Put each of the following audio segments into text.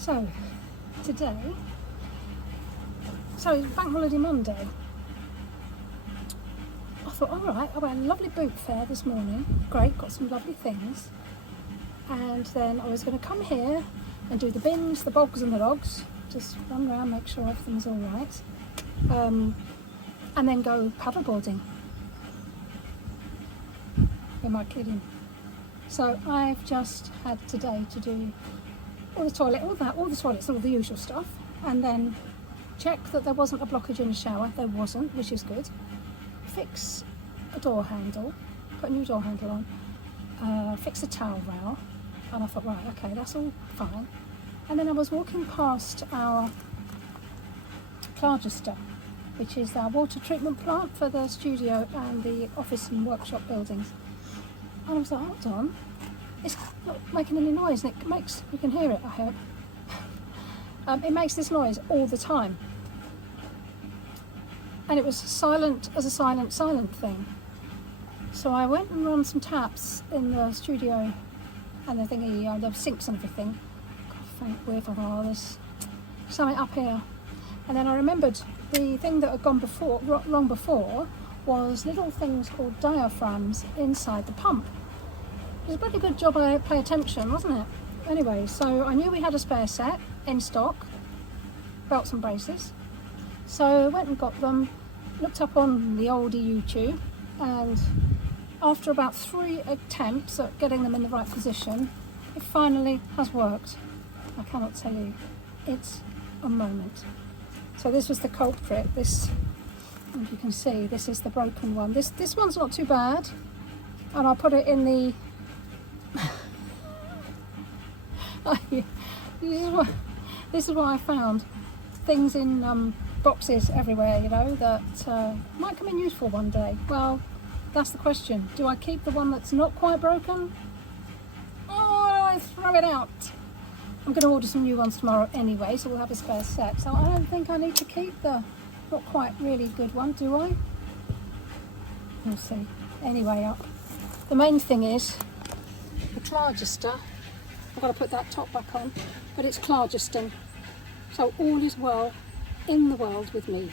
So today, it's Bank Holiday Monday. I thought, alright, I went a lovely boot fair this morning. Great, got some lovely things. And then I was going to come here and do the bins, the bogs and the dogs. Just run around, make sure everything's alright. And then go paddleboarding. Am I kidding? So I've just had today to do all the toilets, all the usual stuff, and then check that there wasn't a blockage in the shower. There wasn't, which is good. Fix a door handle, put a new door handle on, fix a towel rail, and I thought, right, okay, that's all fine. And then I was walking past our Klargester, which is our water treatment plant for the studio and the office and workshop buildings. And I was like, hold on, it's not making any noise, and you can hear it, I hope. It makes this noise all the time. And it was silent as a silent thing. So I went and run some taps in the studio and the thingy, the sinks and everything. God, thank weird for all this. Something up here. And then I remembered the thing that had gone before, wrong before, was little things called diaphragms inside the pump. It was a pretty good job I pay attention, wasn't it? Anyway, so I knew we had a spare set in stock, belts and braces. So I went and got them, looked up on the oldie YouTube, and after about 3 attempts at getting them in the right position, it finally has worked. I cannot tell you, it's a moment. So this was the culprit. This, as you can see, this is the broken one. This one's not too bad, and I'll put it in the this is what I found. Things in boxes everywhere, you know, that might come in useful one day. Well, that's the question. Do I keep the one that's not quite broken, or I throw it out? I'm going to order some new ones tomorrow anyway, so we'll have a spare set. So I don't think I need to keep the not quite really good one, do I? We'll see. Anyway, the main thing is the Klargester. I've got to put that top back on, but it's Klargesting. So all is well in the world with me.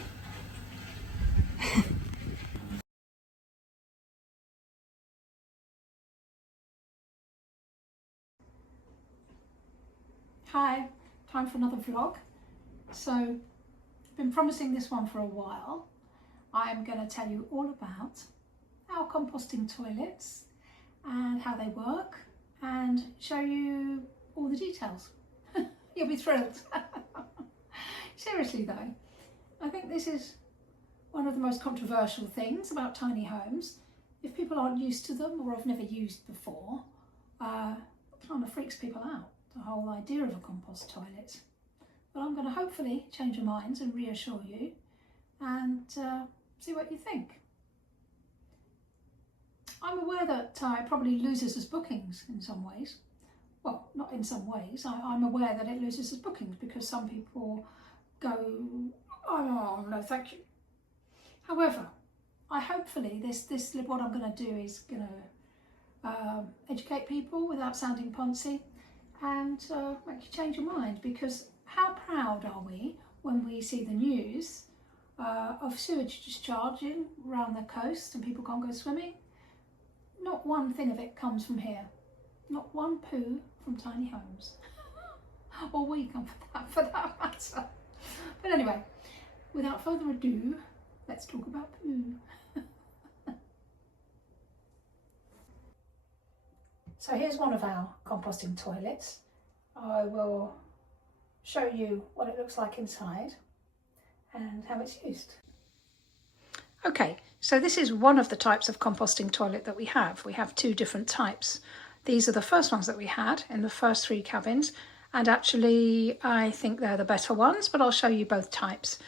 Hi, time for another vlog. So I've been promising this one for a while. I'm going to tell you all about our composting toilets and how they work, and show you all the details. You'll be thrilled. Seriously though, I think this is one of the most controversial things about tiny homes. If people aren't used to them or have never used before, it kind of freaks people out, the whole idea of a compost toilet. But I'm going to hopefully change your minds and reassure you, and see what you think. I'm aware that it probably loses us bookings in some ways. Well, not in some ways. I'm aware that it loses us bookings because some people go, oh no, thank you. However, hopefully what I'm going to do is going to educate people without sounding poncy, and make you change your mind, because how proud are we when we see the news of sewage discharging around the coast and people can't go swimming? Not one thing of it comes from here. Not one poo from tiny homes. Or we come for that matter. But anyway, without further ado, let's talk about poo. So here's one of our composting toilets. I will show you what it looks like inside and how it's used. Okay, so this is one of the types of composting toilet that we have. We have 2 different types. These are the first ones that we had in the first 3 cabins, and actually I think they're the better ones, but I'll show you both types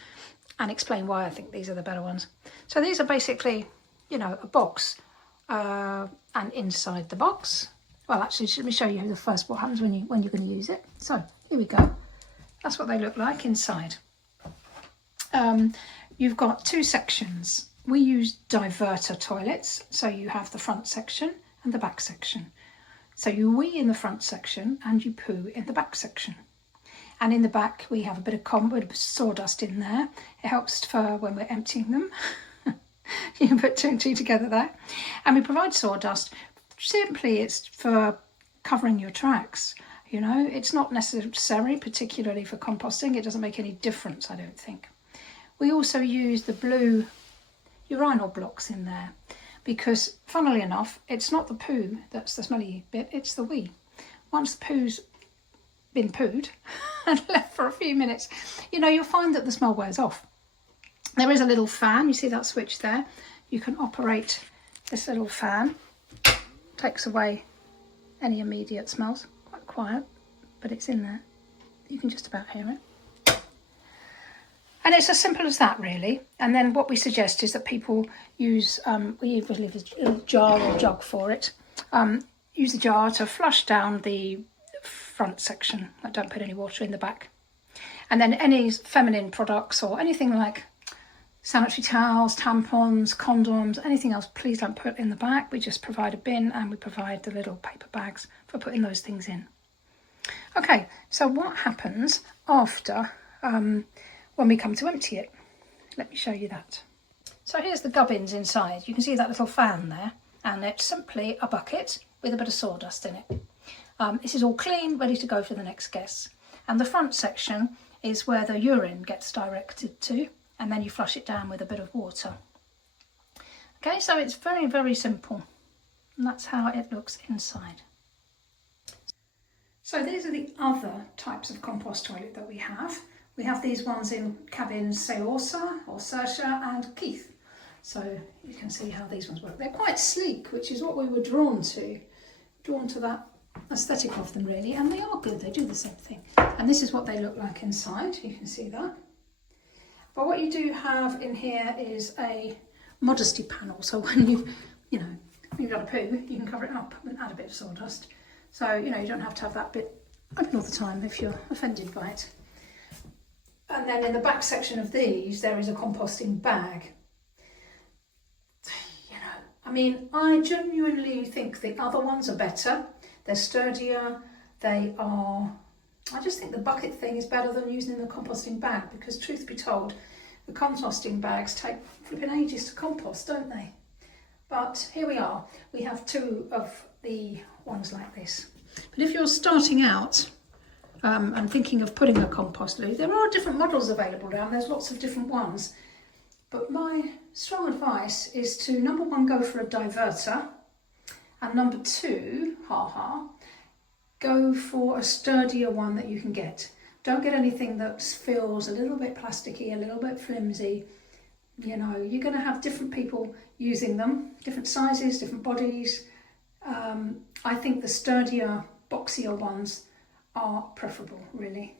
and explain why I think these are the better ones. So these are basically, you know, a box, and inside the box, well, actually, let me show you what happens when you're going to use it. So here we go. That's what they look like inside. You've got 2 sections. We use diverter toilets, so you have the front section and the back section. So you wee in the front section and you poo in the back section. And in the back we have a bit of sawdust in there. It helps for when we're emptying them. You can put 2 and 2 together there. And we provide sawdust. Simply it's for covering your tracks. You know, it's not necessary, particularly for composting. It doesn't make any difference, I don't think. We also use the blue urinal blocks in there because, funnily enough, it's not the poo that's the smelly bit, it's the wee. Once the poo's been pooed and left for a few minutes, you know, you'll find that the smell wears off. There is a little fan, you see that switch there? You can operate this little fan. Takes away any immediate smells. Quite quiet, but it's in there. You can just about hear it. And it's as simple as that, really. And then what we suggest is that people use, we usually have a jar or jug for it. Use the jar to flush down the front section. I don't put any water in the back. And then any feminine products or anything like sanitary towels, tampons, condoms, anything else, please don't put in the back. We just provide a bin and we provide the little paper bags for putting those things in. Okay, so what happens after when we come to empty it? Let me show you that. So here's the gubbins inside. You can see that little fan there, and it's simply a bucket with a bit of sawdust in it. This is all clean, ready to go for the next guest. And the front section is where the urine gets directed to, and then you flush it down with a bit of water. Okay, so it's very, very simple. And that's how it looks inside. So these are the other types of compost toilet that we have. We have these ones in cabins, say Orsa or Saoirse and Keith. So you can see how these ones work. They're quite sleek, which is what we were drawn to that aesthetic of them really, and they are good, they do the same thing. And this is what they look like inside, you can see that. But what you do have in here is a modesty panel, so when you've got a poo, you can cover it up and add a bit of sawdust. So, you don't have to have that bit open all the time if you're offended by it. And then in the back section of these, there is a composting bag. I genuinely think the other ones are better. They're sturdier, I just think the bucket thing is better than using the composting bag, because truth be told, the composting bags take flipping ages to compost, don't they? But here we are. We have 2 of the ones like this. But if you're starting out and thinking of putting a compost loo, there are different models available now, and there's lots of different ones. But my strong advice is to, number 1, go for a diverter, and number 2, go for a sturdier one that you can get. Don't get anything that feels a little bit plasticky, a little bit flimsy. You're going to have different people using them, different sizes, different bodies. I think the sturdier, boxier ones are preferable, really.